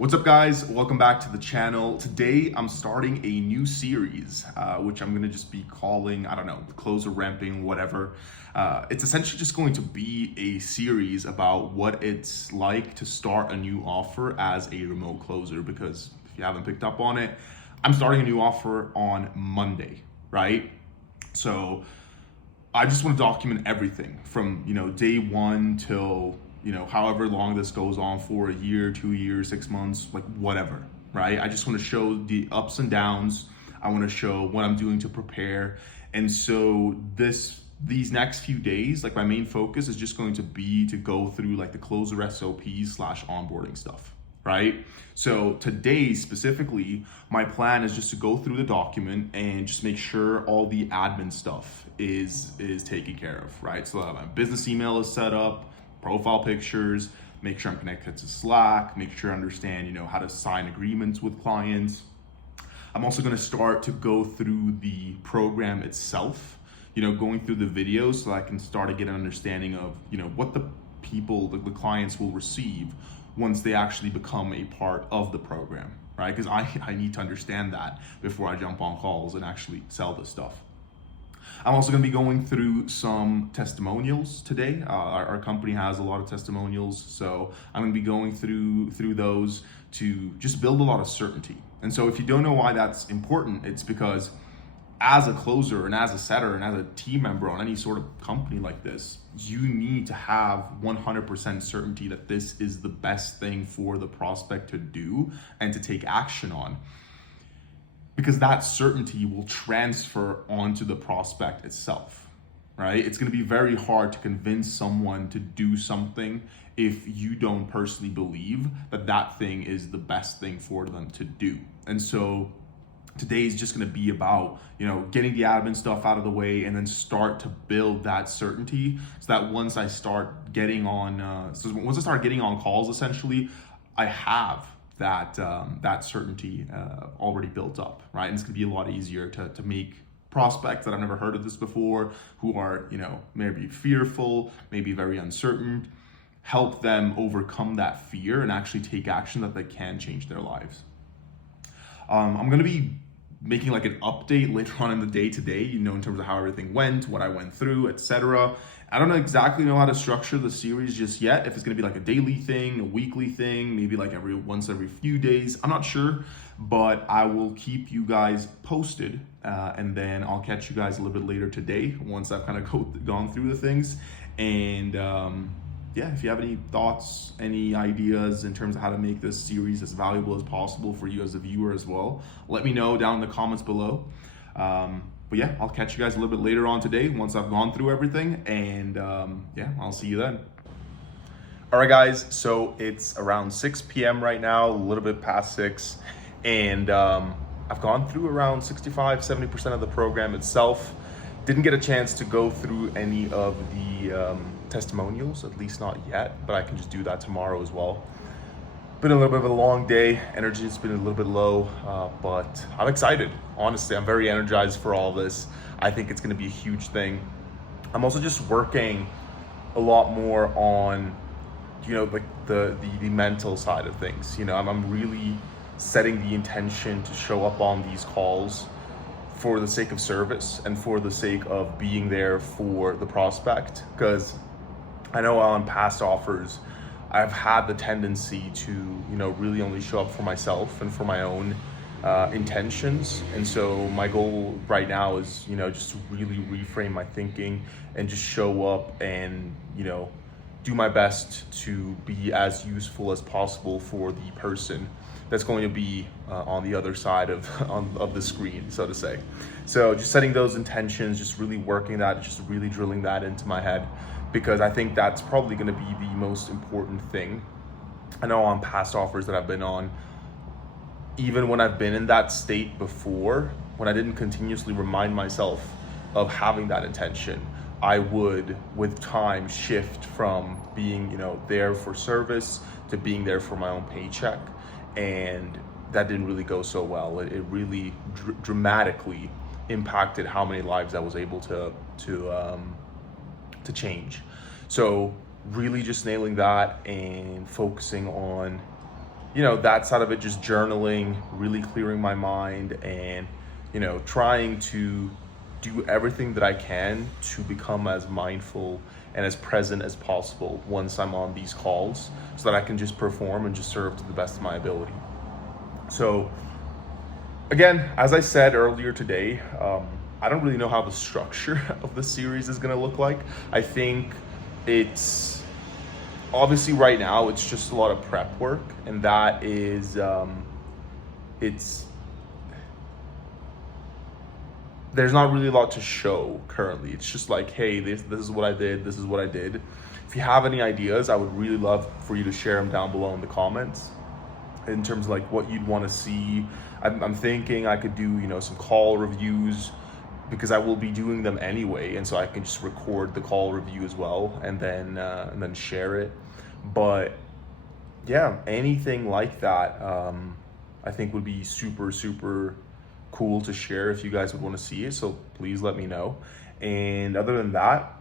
What's up, guys? Welcome back to the channel. Today I'm starting a new series which I'm gonna just be calling, I don't know, closer ramping, whatever. It's essentially just going to be a series about what it's like to start a new offer as a remote closer, because if you haven't picked up on it, I'm starting a new offer on Monday, right? So I just want to document everything from, day one till, however long this goes on for, a year, 2 years, 6 months, like whatever, right? I just want to show the ups and downs. I want to show what I'm doing to prepare. And so these next few days, like my main focus is just going to be to go through like the closer SOPs / onboarding stuff, right? So today specifically, my plan is just to go through the document and just make sure all the admin stuff is taken care of, right? So my business email is set up, profile pictures, make sure I'm connected to Slack, make sure I understand, how to sign agreements with clients. I'm also going to start to go through the program itself, going through the videos so I can start to get an understanding of, what the the clients will receive once they actually become a part of the program, right? Because I need to understand that before I jump on calls and actually sell this stuff. I'm also going to be going through some testimonials today. Our company has a lot of testimonials, so I'm going to be going through those to just build a lot of certainty. And so if you don't know why that's important, it's because as a closer and as a setter and as a team member on any sort of company like this, you need to have 100% certainty that this is the best thing for the prospect to do and to take action on. Because that certainty will transfer onto the prospect itself, right? It's going to be very hard to convince someone to do something if you don't personally believe that that thing is the best thing for them to do. And so today is just going to be about, getting the admin stuff out of the way and then start to build that certainty so that once I start getting on, calls, essentially, I have that certainty already built up, right? And it's gonna be a lot easier to make prospects that I've never heard of this before, who are, maybe fearful, maybe very uncertain, help them overcome that fear and actually take action that they can change their lives. I'm gonna be making like an update later on in the day today, in terms of how everything went, what I went through, etc. I don't exactly know how to structure the series just yet. If it's gonna be like a daily thing, a weekly thing, maybe like once every few days, I'm not sure, but I will keep you guys posted, and then I'll catch you guys a little bit later today once I've kind of gone through the things. And if you have any thoughts, any ideas in terms of how to make this series as valuable as possible for you as a viewer as well, let me know down in the comments below. But yeah, I'll catch you guys a little bit later on today once I've gone through everything, and I'll see you then. All right, guys, so it's around 6 p.m. right now, a little bit past 6, and I've gone through around 65-70% of the program itself. Didn't get a chance to go through any of the testimonials, at least not yet, but I can just do that tomorrow as well. Been a little bit of a long day. Energy has been a little bit low, but I'm excited. Honestly, I'm very energized for all this. I think it's going to be a huge thing. I'm also just working a lot more on, like the mental side of things. I'm really setting the intention to show up on these calls for the sake of service and for the sake of being there for the prospect. Because I know on past offers, I've had the tendency to, really only show up for myself and for my own intentions. And so my goal right now is, just to really reframe my thinking and just show up and, do my best to be as useful as possible for the person that's going to be on the other side of the screen, so to say. So just setting those intentions, just really working that, just really drilling that into my head, because I think that's probably going to be the most important thing. I know on past offers that I've been on, even when I've been in that state before, when I didn't continuously remind myself of having that intention, I would, with time, shift from being, there for service to being there for my own paycheck. And that didn't really go so well. It really dramatically impacted how many lives I was able to change. So really just nailing that and focusing on that side of it, just journaling, really clearing my mind, and trying to do everything that I can to become as mindful and as present as possible once I'm on these calls, so that I can just perform and just serve to the best of my ability. So again, as I said earlier today, I don't really know how the structure of the series is going to look like. I think it's obviously right now it's just a lot of prep work, and that is it's there's not really a lot to show currently. It's just like, hey, this is what I did, this is what I did. If you have any ideas, I would really love for you to share them down below in the comments, in terms of like what you'd want to see. I'm thinking I could do some call reviews, because I will be doing them anyway, and so I can just record the call review as well, and then share it. But yeah, anything like that, I think would be super cool to share if you guys would want to see it. So please let me know. And other than that,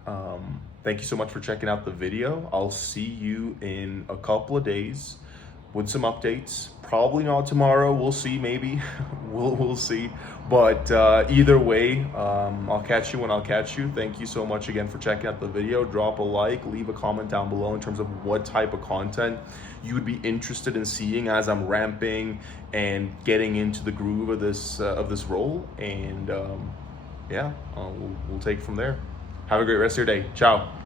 thank you so much for checking out the video. I'll see you in a couple of days with some updates. Probably not tomorrow. We'll see. Maybe we'll see. But either way, I'll catch you when I'll catch you. Thank you so much again for checking out the video. Drop a like, leave a comment down below in terms of what type of content you would be interested in seeing as I'm ramping and getting into the groove of this role. And yeah, we'll take it from there. Have a great rest of your day. Ciao.